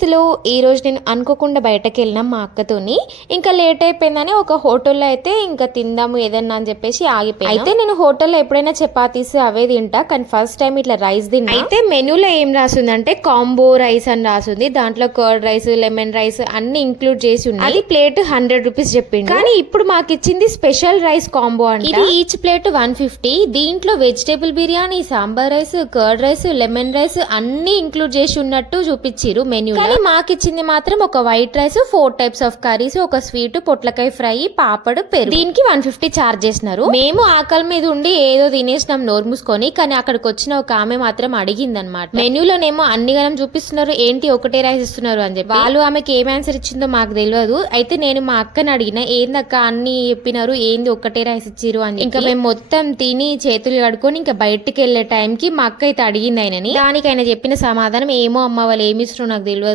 దోస్తులు ఈ రోజు నేను అనుకోకుండా బయటకు వెళ్ళినాం మా అక్కతోని. ఇంకా లేట్ అయిపోయిందని ఒక హోటల్లో అయితే ఇంకా తిందాము ఏదన్నా అని చెప్పేసి ఆగిపోయి అయితే నేను హోటల్లో ఎప్పుడైనా చపాతీస్ అవే తింటా కానీ ఫస్ట్ టైం ఇట్లా రైస్ తిన్నా. అయితే మెనూలో ఏం రాసిందంటే కాంబో రైస్ అని రాసింది. దాంట్లో కర్డ్ రైస్ లెమన్ రైస్ అన్ని ఇంక్లూడ్ చేసి ఉంది అది ప్లేట్ హండ్రెడ్ రూపీస్ చెప్పింది కానీ ఇప్పుడు మాకు ఇచ్చింది స్పెషల్ రైస్ కాంబో అంటే. ఇది ఈచ్ ప్లేట్ వన్ ఫిఫ్టీ. దీంట్లో vegetable biryani sambar rice curd rice lemon rice అన్ని ఇంక్లూడ్ చేసి ఉన్నట్టు చూపించారు మెన్యూ కానీ మాకు ఇచ్చింది మాత్రం ఒక white rice four types of curries ఒక స్వీట్ పొట్లకాయ ఫ్రై పాపడు పెరుగు. దీనికి వన్ ఫిఫ్టీ చార్జ్ చేసినారు. మేము ఆకలి మీద ఉండి ఏదో తినేసినాం నోరు మూసుకొని కానీ అక్కడికి వచ్చిన ఒక ఆమె మాత్రం అడిగింది అనమాట మెన్యూలోనేమో అన్ని గనం చూపిస్తున్నారు ఏంటి ఒకటే రైస్ ఇస్తున్నారు అని చెప్పి. వాళ్ళు ఆమెకి ఏం ఆన్సర్ ఇచ్చిందో మాకు తెలియదు. అయితే నేను మా అక్కని అడిగిన ఏందక్క అన్ని చెప్పినారు ఏంది ఒక్కటే రైస్ ఇచ్చిరు అని ఇంకా మేము మొత్తం తిని చేతులు కడుకొని ఇంకా బయటికి వెళ్ళే టైంకి మా అక్క అయితే అడిగింది ఆయనని. దానికి ఆయన చెప్పిన సమాధానం ఏమో అమ్మ వాళ్ళు ఏమి ఇస్తున్నారు నాకు తెలియదు.